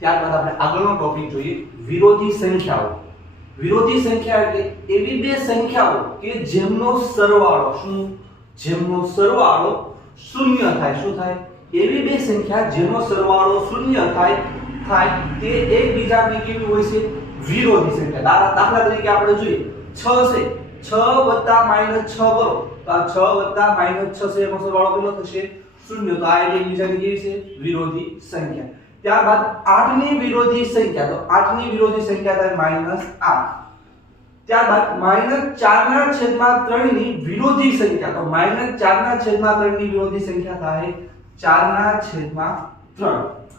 ત્યારબાદ આપણે આગળનો ટોપિક જોઈએ વિરોધી સંખ્યાઓ. વિરોધી સંખ્યા એટલે એવી બે સંખ્યાઓ કે જેમનો સરવાળો શૂન્ય થાય. શું થાય? એવી બે સંખ્યા જેનો સરવાળો શૂન્ય થાય તે એકબીજાની કેવી હોય છે? વિરોધી સંખ્યા. દાખલા તરીકે આપણે જોઈએ 6 છે, 6 વત્તા -6 કરો તો આ 6 વત્તા -6 છે એનો સરવાળો કેટલો થશે? શૂન્ય. તો આ એકબીજાની કેવી છે? વિરોધી સંખ્યા. ત્યારબાદ 8 ની વિરોધી સંખ્યા, તો 8 ની વિરોધી સંખ્યા થાય -8. ત્યારબાદ -4/3 ની વિરોધી સંખ્યા, તો -4/3 ની વિરોધી સંખ્યા થાય 4/3.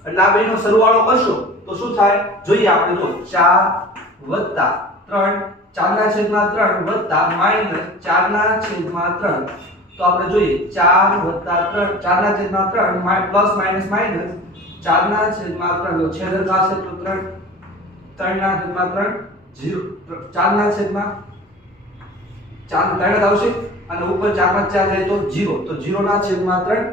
એટલે આ બેનો સરવાળો કરશો તો શું થાય? જોઈએ આપણે. જો 4 + 3 4/3 વત્તા -4/3. તો આપણે જોઈએ 4 + 3 4/3 પ્લસ માઈનસ માઈનસ 4/3 તો છેદ થશે તો 3/3 0 4/3 આવશે અને ઉપર 4/4 જાય તો 0, તો 0/3.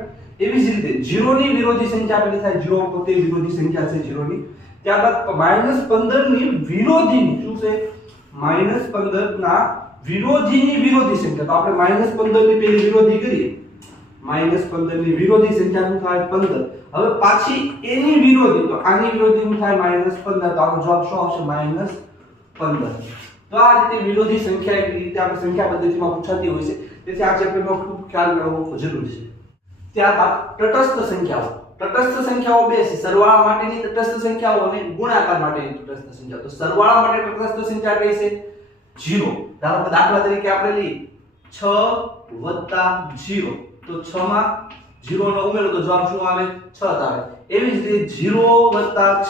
એવી જ રીતે 0 ની વિરોધી સંખ્યા પેલી થાય 0 પોતે વિરોધી સંખ્યા છે 0 ની. ત્યારબાદ -15 ની વિરોધીની શું છે? -15 ના વિરોધીની વિરોધી સંખ્યા. તો આપણે -15 ની પેલી વિરોધી કરીએ. -15 ની વિરોધી સંખ્યા શું થાય? 15. હવે પાછી એની વિરોધી, તો આની વિરોધી શું થાય? -15. તો આપણો જવાબ શું આવશે? -15. તો આ રીતે વિરોધી સંખ્યા એક રીતે આપણે સંખ્યા પદ્ધતિમાં પૂછાતી હોય છે. તેથી આ ચેપ્ટરનો ખૂબ ખ્યાલ મેળવવો જરૂરી છે. ત્યારબાદ તટસ્થ સંખ્યાઓ. તટસ્થ સંખ્યાઓ બે છે: સરવાળા માટેની તટસ્થ સંખ્યાઓ અને ગુણાકાર માટેની તટસ્થ સંખ્યાઓ. તો સરવાળા માટે તટસ્થ સંખ્યા કઈ છે? 0. ધારો કે દાખલા તરીકે આપણે લઈએ 6 + 0, તો 6 માં 0 નો ઉમેરો તો જવાબ શું આવે? 6 આવે. એવી જ રીતે 0 +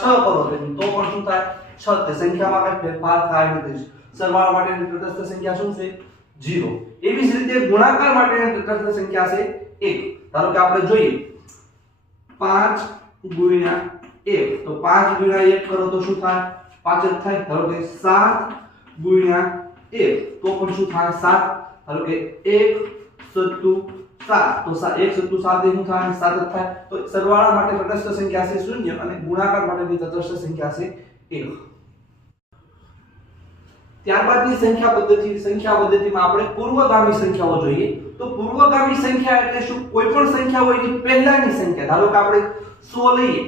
6 કરો તો પણ શું થાય? 6. તે સંખ્યામાં કઈ ફેરફાર થાય નથી. સરવાળા માટેની તટસ્થ સંખ્યા શું છે? 0. એવી જ રીતે ગુણાકાર માટેની તટસ્થ સંખ્યા છે 1. ધારો કે આપણે જોઈએ 5 × 1, તો 5 × 1 કરો તો શું થાય? 5 જ થાય. ધારો કે 7 × 1 તો પણ શું થાય? 7. ધારો કે 1 + 7, તો 1 + 7 શું થાય? 7 જ થાય. તો સરવાળા માટે તટસ્થ સંખ્યા છે 0 અને ગુણાકાર માટેની તટસ્થ સંખ્યા છે 1. ત્યારબાદની સંખ્યા પદ્ધતિમાં આપણે પૂર્વગામી સંખ્યાઓ જોઈએ. તો પૂર્વગામી સંખ્યા એટલે શું? કોઈ પણ સંખ્યા હોય એની પહેલાની સંખ્યા. ધારો કે આપણે 100 લઈએ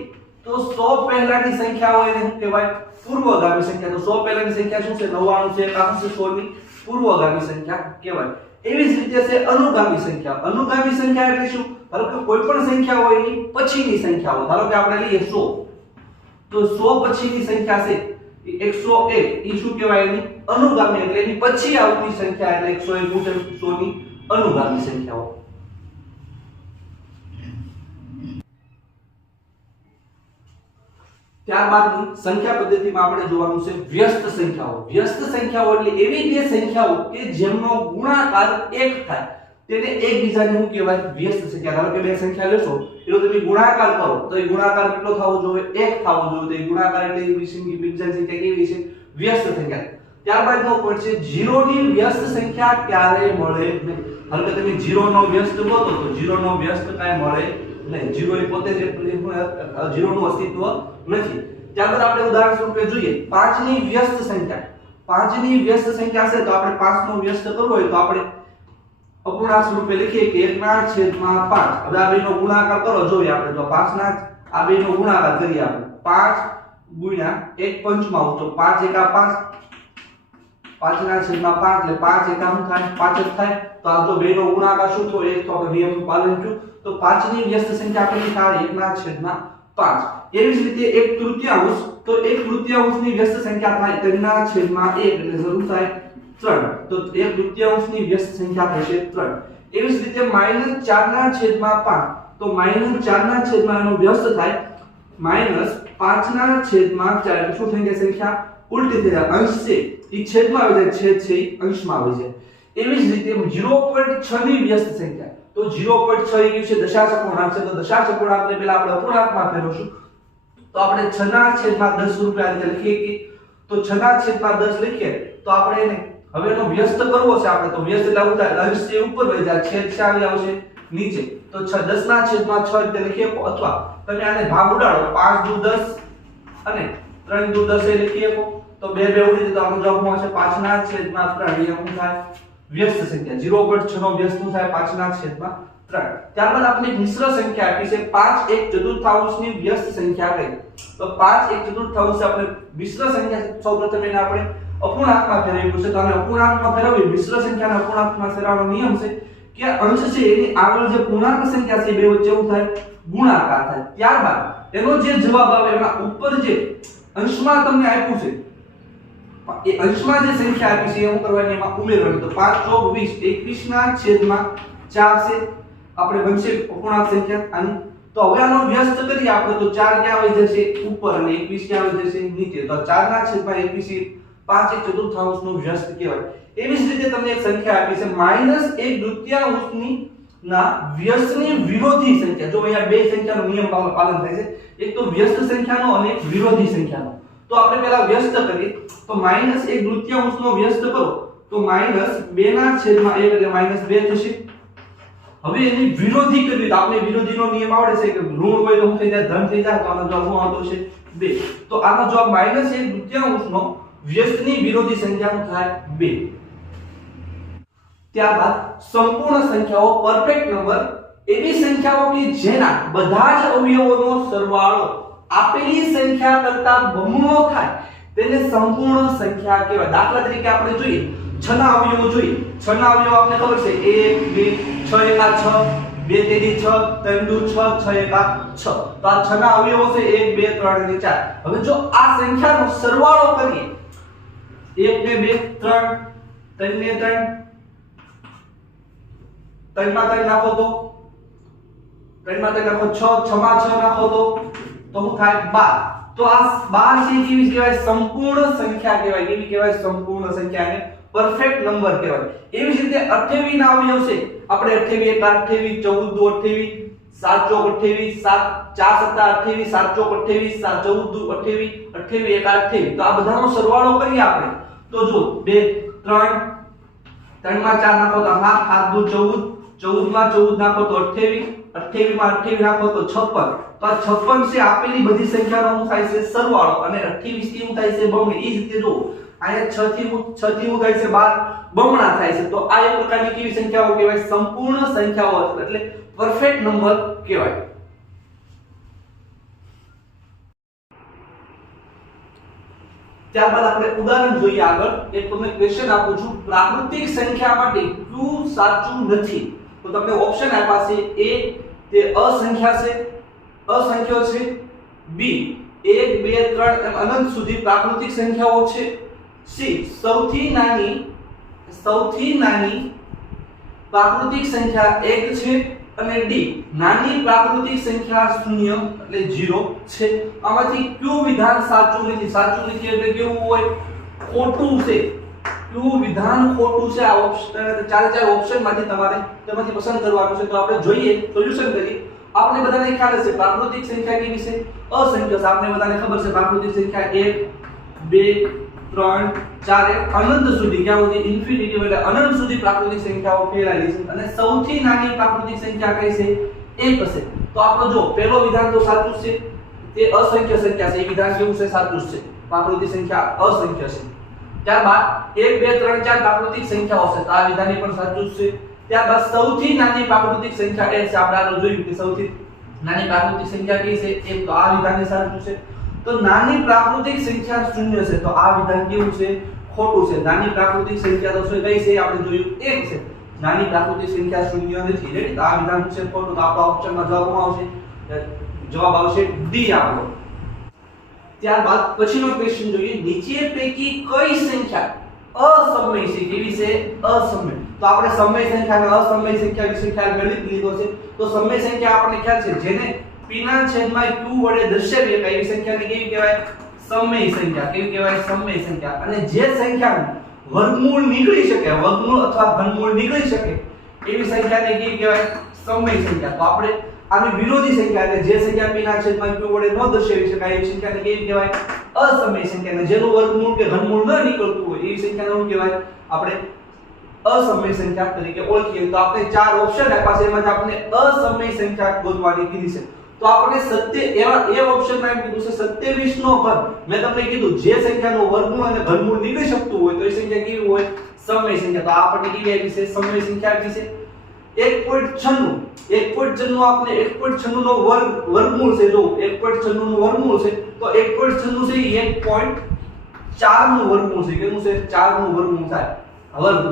તો 100 પહેલાની સંખ્યા હોય એને શું કહેવાય? પૂર્વગામી સંખ્યા. તો 100 પહેલાની સંખ્યા શું છે? 99 છે, 100 ની પૂર્વગામી સંખ્યા કહેવાય. એવી જ રીતે છે અનુગામી સંખ્યા. અનુગામી સંખ્યા એટલે શું? ધારો કે કોઈ પણ સંખ્યા હોય એની પછીની સંખ્યાઓ. ધારો કે આપણે લઈએ 100, તો 100 પછીની સંખ્યા છે 101, એ શું કહેવાય? એની અનુગામી, એટલે એની પછી આવતી સંખ્યા એટલે 101 100 ની અનુગામી સંખ્યાઓ. ત્યારબાદની સંખ્યા પદ્ધતિમાં આપણે જોવાનું છે વ્યસ્ત સંખ્યાઓ. વ્યસ્ત સંખ્યાઓ એટલે એવી બે સંખ્યાઓ કે જેમનો ગુણાકાર 1 થાય તેને એકબીજાને શું કહેવાય? વ્યસ્ત સંખ્યા. ધારો કે બે સંખ્યા લેશો એનો તમે ગુણાકાર કરો તો એ ગુણાકાર કેટલો થવો જોઈએ? 1 થવો જોઈએ. તો એ ગુણાકાર એટલે એવી સંખ્યા કેવી છે? વ્યસ્ત સંખ્યા. ત્યારબાદનો પોઈન્ટ છે 0 ની વ્યસ્ત સંખ્યા ક્યારે મળે નહીં. ધારો કે તમે 0 નો વ્યસ્ત ગોતો તો 0 નો વ્યસ્ત કાંઈ મળે નહીં. 0 એ પોતે જ 0 નું અસ્તિત્વ નથી. ત્યારબાદ આપણે ઉદાહરણ સ્વરૂપે જોઈએ 5 ની વ્યસ્ત સંખ્યા. 5 ની વ્યસ્ત સંખ્યા છે તો આપણે 5 નો વ્યસ્ત કરવો હોય તો આપણે અપૂર્ણાંક સ્વરૂપે લખીએ કે 1/5. હવે આ બેનો ગુણાકાર કરો. જોઈએ આપણે તો 5 ના આ બેનો ગુણાકાર કરીએ આપણે 5 × 1/5, તો 5 × 5, 5/5 એટલે 5 × શું થાય? 5 જ થાય. તો આ તો બેનો ગુણાકાર શું થયો? 1 તો આપણે નિયમનું પાલન કર્યું. તો 5 ની વ્યસ્ત સંખ્યા કેટલી થાય? 1/5. એવી જ રીતે 1/3, તો 1/3 ની વ્યસ્ત સંખ્યા થાય 3/1, એટલે શું થાય? 3. તો 1/3 ની વ્યસ્ત સંખ્યા થશે 3. એવી જ રીતે -4/5, તો -4/5 એનો વ્યસ્ત થાય -5/4, એટલે શું થઈ જાય? સંખ્યા ઉલટી થઈ જાય. અંશ છે એ છેદમાં આવી જાય, છેદ છે એ અંશમાં આવી જાય. એવી જ રીતે 0.6 ની વ્યસ્ત સંખ્યા. તો 0.6 એ છે દશાંશ અપૂર્ણાંક છે. તો દશાંશ અપૂર્ણાંકને પહેલા આપણે અપૂર્ણાંકમાં ફેરવશું. તો આપણે 6/10 રૂપિયા રીતે લખીએ કે તો 6/10 લખીએ તો આપણે એને હવે એનો વ્યસ્ત કરવો છે આપણે. તો વ્યસ્ત એટલે આવું થાય, અંશ છે ઉપર વહી જાય, છેદ ચાલી આવશે નીચે. તો 10/6 રીતે લખીએ, અથવા તમે આને ભાગ ઉડાડો 5 × 10 અને 3 દુ 10 એ લખી શકો તો 2 2 ઉડી તો આપણો જવાબ શું હશે 5 ના છેદમાં 3 અહીંયા શું થાય વ્યસ્ત સંખ્યા 0.6 નો વ્યસ્ત શું થાય 5 ના છેદમાં 3 ત્યારબાદ આપણે મિશ્ર સંખ્યા આપી છે 5 1 ચતુર્થાંશ ની વ્યસ્ત સંખ્યા કઈ તો 5 1 ચતુર્થાંશ આપણે મિશ્ર સંખ્યા સૌપ્રથમ એને આપણે અપૂર્ણાંકમાં ફેરવવું છે તો અમે અપૂર્ણાંકમાં ફેરવીએ મિશ્ર સંખ્યાના અપૂર્ણાંકમાં ફેરવવાનો નિયમ છે કે અંશ છે એની આગળ જે પૂર્ણાંક સંખ્યા છે બે વચ્ચે શું થાય ગુણાકાર થાય ત્યારબાદ એનો જે જવાબ આવે એમાં ઉપર જે અંશમાં તમને આપ્યું છે એ અંશમાં જે સંખ્યા આપી છે એ હું કરવાની એમાં ઉમેરવાની તો 5 ચોક 20 21 ના છેદમાં 4 છે આપણે બનશે અપૂર્ણાંક સંખ્યા આની તો હવે આનો વ્યસ્ત કરીએ આપણે તો 4 ક્યાં આવી જશે ઉપર અને 21 ક્યાં આવી જશે નીચે તો 4 ના છેદમાં 21 5 1 ચતુર્થાંશ નો વ્યસ્ત કહેવાય એવી જ રીતે તમને એક સંખ્યા આપી છે -1 દુત્યાંશની ના વ્યસ્તની વિરોધી સંખ્યા જો અહીંયા બે સંખ્યાનો નિયમ પાલન થાય છે એક તો વ્યસ્ત સંખ્યાનો અને એક વિરોધી સંખ્યાનો તો આપણે પહેલા વ્યસ્ત કરીએ તો -1 દુત્યાંશ નો વ્યસ્ત કરો તો -2 ના છેદમાં 1 એટલે -2 થશે હવે એની વિરોધી કરવી તો આપણે વિરોધીનો નિયમ આવડે છે કે ઋણ હોય તો શું થઈ જાય ધન થઈ જાય તો આનો જવાબ શું આવતો છે 2 તો આનો જવાબ -1 દુત્યાંશ નો વ્યસ્તની વિરોધી સંખ્યા શું થાય 2 ત્યારબાદ સંપૂર્ણ સંખ્યાઓ પરફેક્ટ નંબર એવી સંખ્યાઓ કે જેના બધા જ અવયવોનો સરવાળો આપેલી સંખ્યા કરતા બમણો થાય તેને સંપૂર્ણ સંખ્યા કહેવાય દાખલા તરીકે આપણે જોઈએ 6 ના અવયવો જોઈએ 6 ના અવયવો આપણે ખબર છે 1 2 6 એકા 6 2 તેરી 6 3 દુ 6 6 એકા 6 તો આ 6 ના અવયવો છે 1 2 3 અને 4 હવે જો આ સંખ્યાનો સરવાળો કરીએ 1 ને 2 3 3 ને 3 3 માં 3 નાખો તો 3 માં 3 નાખો 6 6 માં 6 નાખો તો શું થાય 12 તો આ 12 છે કેવી કહેવાય સંપૂર્ણ સંખ્યા કહેવાય કેવી કહેવાય સંપૂર્ણ સંખ્યાને પરફેક્ટ નંબર કહેવાય એવી જ રીતે 28 ના અવયવ છે આપણે 28 1 28 14 2 28 7 ચોક 28 7 4 27 7 ચોક 28 7 14 2 28 28 1 28 તો આ બધાનો સરવાળો કરીએ આપણે તો જો 2 3 3 માં 4 નાખો તો 7 7 દુ 14 14 માં 14 નાખો તો 28 28 માં 28 નાખો તો 56 તો આ 56 છે આપેલી બધી સંખ્યાનો શું થાય છે સરવાળો અને 28 થી શું થાય છે બમણી ઈ જ રીતે જો અહીંયા 6 થી શું થાય છે 12 બમણા થાય છે તો આ એક પ્રકારની કેવી સંખ્યાઓ કહેવાય સંપૂર્ણ સંખ્યાઓ એટલે પરફેક્ટ નંબર કહેવાય ત્યારબાદ આપણે ઉદાહરણ જોઈએ આગળ એક તમને ક્વેશ્ચન આપું છું પ્રાકૃતિક સંખ્યા માટે કયું સાચું નથી તો તમને ઓપ્શન આપ્યા છે A તે અસંખ્યા છે અસંખ્ય છે B 1 2 3 એમ અનંત સુધી પ્રાકૃતિક સંખ્યાઓ છે C સૌથી નાની પ્રાકૃતિક સંખ્યા 1 છે અને D નાની પ્રાકૃતિક સંખ્યા 0 એટલે 0 છે આમાંથી કયું વિધાન સાચું નથી એટલે કેવું હોય ખોટું છે કયું વિધાન ખોટું છે આ ઓપ્શન ચાર ઓપ્શનમાંથી તમારે તેમાંથી પસંદ કરવાનું છે તો આપણે જોઈએ સોલ્યુશન કરીએ આપણે બધાને ખ્યાલ છે પ્રાકૃતિક સંખ્યા કેવી છે અસંખ્ય છે આપણે બધાને ખબર છે પ્રાકૃતિક સંખ્યા 1 2 3 4 અનંત સુધી ક્યાં સુધી ઇન્ફિનિટી એટલે અનંત સુધી પ્રાકૃતિક સંખ્યાઓ ફેલાયેલી છે અને સૌથી નાની પ્રાકૃતિક સંખ્યા કઈ છે 1 હશે તો આપણો જો પહેલો વિધાન તો સાચું છે તે અસંખ્ય સંખ્યા છે એ વિધાન કેવું છે સાચું છે પ્રાકૃતિક સંખ્યા અસંખ્ય છે ત્યારબાદ 1 2 3 4 પ્રાકૃતિક સંખ્યાઓ છે તો આ વિધાન પણ સાચું છે ત્યારબાદ સૌથી નાની પ્રાકૃતિક સંખ્યા એ છે આપણે આ જોયું કે સૌથી નાની પ્રાકૃતિક સંખ્યા કઈ છે 1 તો આ વિધાન સાચું છે તો નાની પ્રાકૃતિક સંખ્યા 0 છે તો આ વિધાન કેવું છે ખોટું છે નાની પ્રાકૃતિક સંખ્યા તો કઈ છે આપણે જોયું 1 છે નાની પ્રાકૃતિક સંખ્યા 0 નથી રેડી તો આ વિધાન છે ખોટું તો આપણા ઓપ્શનમાં જવાબ આવશે જવાબ આવશે ડી આપણો ત્યારબાદ પછીનો ક્વેશ્ચન જોઈએ નીચે પૈકી કઈ સંખ્યા અસમય છે કેવી છે અસમય તો આપણે સમય સંખ્યા અને અસમય સંખ્યા વિશે ખ્યાલ મેળવી લીધો છે તો સમય સંખ્યા આપણને ખ્યાલ છે જેને p ના છેદમાં q વડે દર્શાવીએ કે એવી સંખ્યાને કેવી કહેવાય સમય સંખ્યા કેવી કહેવાય સમય સંખ્યા અને જે સંખ્યાનું વર્ગમૂળ નીકળી શકે વર્ગમૂળ અથવા ઘનમૂળ નીકળી શકે એવી સંખ્યાને કેવી કહેવાય સમય સંખ્યા તો આપણે આની વિરોધી સંખ્યા એટલે જે સંખ્યા p ના છેદમાં q વડે ન દર્શાવી શકાય એવી સંખ્યાને કેવી કહેવાય અસમય સંખ્યા અને જેનું વર્ગમૂળ કે ઘનમૂળ ન નીકળતું હોય એવી સંખ્યાને શું કહેવાય આપણે અસમય સંખ્યા તરીકે ઓળખીએ તો આપણે ચાર ઓપ્શન આપ્યા છે એમાંથી આપણે અસમય સંખ્યા ગોતવાની કીધી છે તો તો આપણે એ ઓપ્શનમાં એમ કીધું છે 27 નો ઘન. મેં તમને કીધું જે સંખ્યાનો વર્ગમૂળ અને ઘનમૂળ નીકળી શકતું હોય તો એ સંખ્યા કેવી હોય? સમય સંખ્યા. તો આપણને કેવી આવી છે? સમય સંખ્યા આવી છે. 1.96 આપણે 1.96 નો વર્ગમૂળ છે. જો 1.96 નું વર્ગમૂળ છે તો 1.96 છે એ 1.4 નું વર્ગમૂળ છે. કેટલું છે? 4 નું વર્ગમૂળ થાય.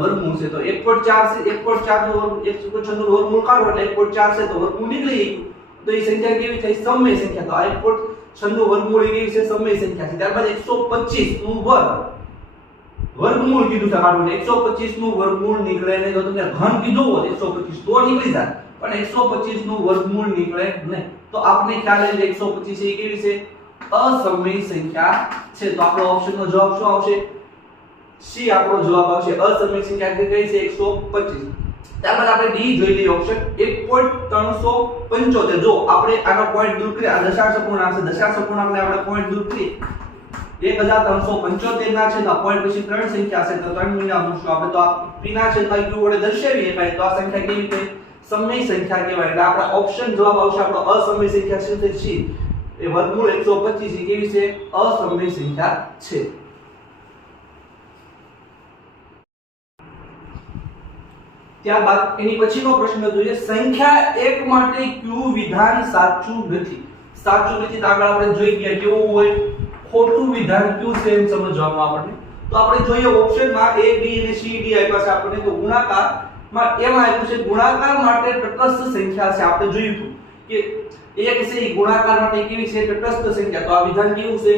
વર્ગમૂળ છે તો 1.4 છે. 1.4 નું વર્ગ 196 નું વર્ગમૂળ કાઢો એટલે 1.4 છે તો વર્ગમૂળ નીકળી ગયું. તો એ સંખ્યા કેવી થઈ? સમય સંખ્યા. તો આ 1.96 નું વર્ગમૂળ કેવી છે? સમય સંખ્યા છે. ત્યારબાદ 125 નું વર્ગમૂળ કીધું છે કાઢો એટલે 125 નું વર્ગમૂળ નીકળે નહીં. તો તમને ઘન કીધું હોત 125 તો નીકળી જાય, પણ 125 નું વર્ગમૂળ નીકળે નહીં. તો આપણે ખ્યાલ છે 125 એ કેવી છે? અસમય સંખ્યા છે. તો આપણો ઓપ્શનનો જવાબ શું આવશે? સી આપણો જવાબ આવશે. અસમય સંખ્યા કઈ છે? 125. ત્યારબાદ આપણે ડી જોઈ લઈએ ઓપ્શન 1.375. જો આપણે આનો પોઈન્ટ દૂર કરીએ, આ દશાંશ અપૂર્ણાંક છે, દશાંશ અપૂર્ણાંકને આપણે પોઈન્ટ દૂર કરીએ 1375 ના છે તો પોઈન્ટ પછી ત્રણ સંખ્યા છે તો 3 ગુણ્યા મૂકશું આપણે. તો આ p ના છેદમાં q વડે દર્શાવીએ એટલે તો આ સંખ્યા કેવી છે? સમય સંખ્યા કહેવાય. એટલે આપણા ઓપ્શન જવાબ આવશે આપણો અસમય સંખ્યા શું છે? સી. એ વર્ગમૂળ 125 કેવી છે? અસમય સંખ્યા છે. ત્યારબાદ એની પછીનો પ્રશ્ન જોઈએ. સંખ્યા 1 માટે q વિધાન સાચું નથી. સાચું નથી તો આગળ આપણે જોઈ ગયા કેવું હોય? ખોટું વિધાન q છે એમ સમજવાનું આપણને. તો આપણે જોઈએ ઓપ્શનમાં a b અને c d આપ્યા છે આપણને. તો ગુણાકારમાં એમાં આપ્યું છે ગુણાકાર માટે તટસ્થ સંખ્યા છે. આપણે જોયું હતું કે 1 છે એ ગુણાકાર માટે કેવી છે? તટસ્થ સંખ્યા. તો આ વિધાન કેવું છે?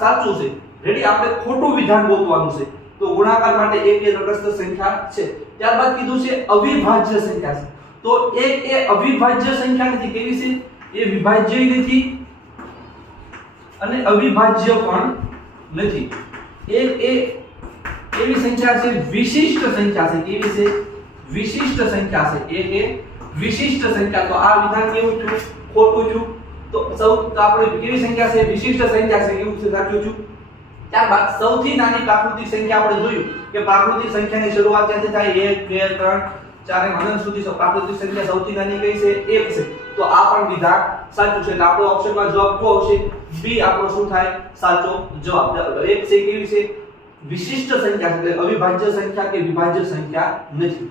સાચું છે. રેડી? આપણે ખોટું વિધાન ગોતવાનું છે. તો ગુણાકાર માટે 1 એ તટસ્થ સંખ્યા છે. ત્યારબાદ કીધું છે અવિભાજ્ય સંખ્યા છે. તો 1 એ અવિભાજ્ય સંખ્યા નથી. કેવી છે? એ વિભાજ્ય નથી અને અવિભાજ્ય પણ નથી. 1 એ એવી સંખ્યા છે વિશિષ્ટ સંખ્યા છે. કેવી છે? વિશિષ્ટ સંખ્યા છે. 1 એ વિશિષ્ટ સંખ્યા. તો આ વિધાન કેવું થયું? ખોટું થયું. તો આપણે કેવી સંખ્યા છે? વિશિષ્ટ સંખ્યા છે. કેવું છે? સાચું થયું. ત્યારબાદ સૌથી નાની પ્રાકૃતિક સંખ્યા આપણે જોયું કે પ્રાકૃતિક સંખ્યાની શરૂઆત ક્યાંથી થાય? 1 2 3 4 એમ અનંત સુધી પ્રાકૃતિક સંખ્યા સૌથી નાની કઈ છે? 1 છે. તો આ પણ વિધાન સાચું છે. એટલે આપણો ઓપ્શનમાં જવાબ શું આવશે? બી આપણો શું થાય? સાચો જવાબ. 1 છે કેવી છે? વિશિષ્ટ સંખ્યા છે. અવિભાજ્ય સંખ્યા કે વિભાજ્ય સંખ્યા નથી.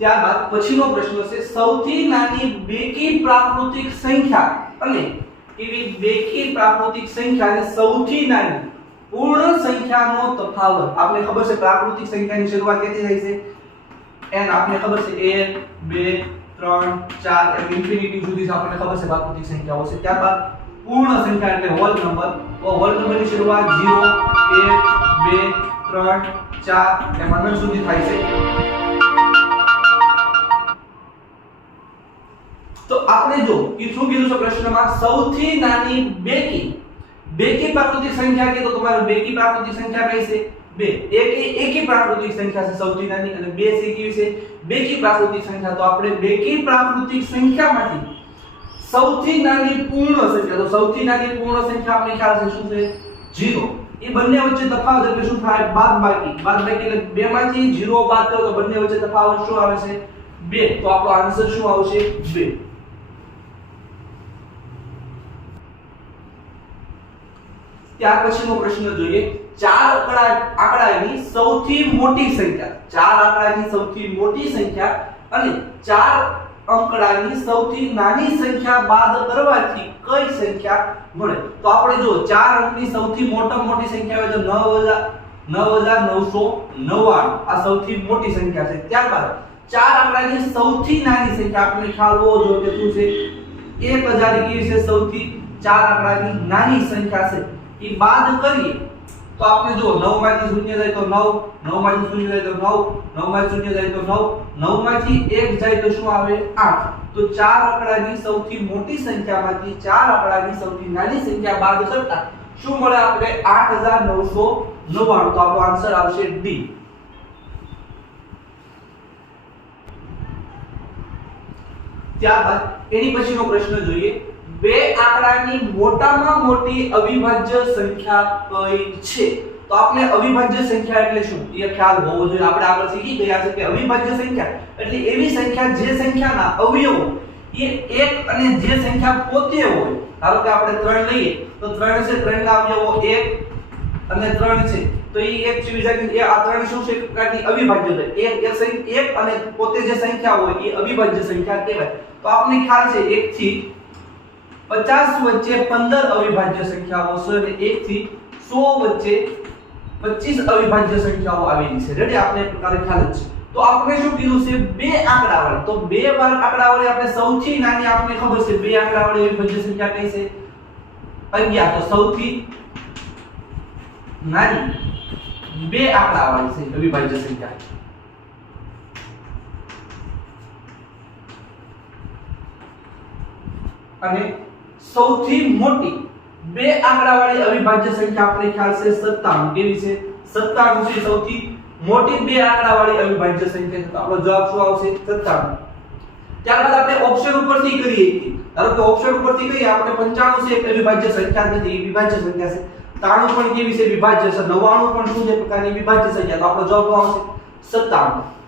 ત્યારબાદ પછીનો પ્રશ્ન છે સૌથી નાની બેકી પ્રાકૃતિક સંખ્યા અને કેવી બેકી પ્રાકૃતિક સંખ્યા અને સૌથી નાની પૂર્ણ સંખ્યાનો તફાવત. આપણે ખબર છે પ્રાકૃતિક સંખ્યાની શરૂઆત ક્યાંથી થાય છે? n. આપણે ખબર છે 1 2 3 4 એમ ઇન્ફિનિટી સુધી આપણને ખબર છે પ્રાકૃતિક સંખ્યાઓ છે. ત્યારબાદ પૂર્ણ સંખ્યા એટલે હોલ નંબર. તો હોલ નંબરની શરૂઆત 0 1 2 3 4 એમ અનંત સુધી થાય છે. તો આપણે જો શું કીધું છે પ્રશ્નમાં? સૌથી નાની બેકી પ્રાકૃતિક સંખ્યા કે તો તમારે બેકી પ્રાકૃતિક સંખ્યા કઈ છે? 2. એકી પ્રાકૃતિક સંખ્યા છે સૌથી નાની અને 2 છે કેવી છે? બેકી પ્રાકૃતિક સંખ્યા. તો આપણે બેકી પ્રાકૃતિક સંખ્યામાંથી સૌથી નાની પૂર્ણ સંખ્યા. તો સૌથી નાની પૂર્ણ સંખ્યા આપણે ખ્યાલ છે શું છે? 0. એ બંને વચ્ચે તફાવત એટલે શું થાય? બાદબાકી એટલે 2 માંથી 0 બાદ કરો તો બંને વચ્ચે તફાવત શું આવે છે? 2. તો આપણો આન્સર શું આવશે? 2. ત્યાર પછીનો પ્રશ્ન જોઈએ. 4 આંકડાની સૌથી મોટી સંખ્યા. 4 આંકડાની સૌથી મોટી સંખ્યા અને 4 અંકડાની સૌથી નાની સંખ્યા બાદ કરવાથી કઈ સંખ્યા મળે? તો આપણે જો 4 અંકની સૌથી મોટી સંખ્યા હોય તો 9999 આ સૌથી મોટી સંખ્યા છે. ત્યારબાદ 4 આંકડાની સૌથી નાની સંખ્યા આપણને ખ્યાલ હોવો જોઈએ કે શું છે? 1000 કેવી છે? સૌથી 4 આંકડાની નાની સંખ્યા છે. એ બાદ કરીએ તો આપણે જો 9 માંથી 0 જાય તો 9, 9 માંથી 0 જાય તો 9, 9 માંથી 0 જાય તો 9, 9 માંથી 1 જાય તો શું આવે? 8. તો 4 આંકડાની સૌથી મોટી સંખ્યામાંથી 4 આંકડાની સૌથી નાની સંખ્યા બાદ કરતા શું મળે આપણે? 8999. તો આપણો આન્સર આવશે ડી. ત્યારબાદ એની પછીનો પ્રશ્ન જોઈએ. 2 આંકડાની મોટામાં મોટી અવિભાજ્ય સંખ્યા કઈ છે? તો આપણે અવિભાજ્ય સંખ્યા એટલે શું એ ખ્યાલ હોવો જોઈએ. આપણે આગળ શીખી ગયા છે કે અવિભાજ્ય સંખ્યા એટલે એવી સંખ્યા જે સંખ્યાના અવયવો એ એક અને જે સંખ્યા પોતે હોય. ધારો કે આપણે 3 લઈએ તો 3 છે, 3 ના અવયવો 1 અને 3 છે, તો એ એક છે બીજાની એ આ 3 શું છે પ્રકારની અવિભાજ્ય છે. એક અને પોતે જે સંખ્યા હોય એ અવિભાજ્ય સંખ્યા કહેવાય. તો આપણને ખ્યાલ છે 1 થી 50 વચ્ચે 15 અવિભાજ્ય સંખ્યાઓ છે અને 1 થી 100 વચ્ચે 25 અવિભાજ્ય સંખ્યાઓ આવેલી છે. રેડી? આપણે એક પ્રકારે ખ્યાલ જ છે. તો આપણે શું કીધું છે બે આંકડાવાળી. તો બે આંકડાવાળી આપણે સૌથી નાની આપણને ખબર છે બે આંકડાવાળી અવિભાજ્ય સંખ્યા કઈ છે? 11. તો સૌથી નાની બે આંકડાવાળી છે અવિભાજ્ય સંખ્યા. અને સૌથી મોટી બે આંકડાવાળી અવિભાજ્ય સંખ્યા આપણે ખ્યાલ છે 97. કેવી છે? 97 છે સૌથી મોટી બે આંકડાવાળી અવિભાજ્ય સંખ્યા. તો આપણો જવાબ શું આવશે? 97. ત્યારબાદ આપણે ઓપ્શન ઉપરથી કરીએ. ધારો કે ઓપ્શન ઉપરથી કરીએ આપણે 95 છે એક અવિભાજ્ય સંખ્યા નથી, એ વિભાજ્ય સંખ્યા છે. 93 પણ કેવી છે? વિભાજ્ય છે. 99 પણ શું છે પ્રકારની વિભાજ્ય સંખ્યા. તો આપણો જવાબ આવશે 97.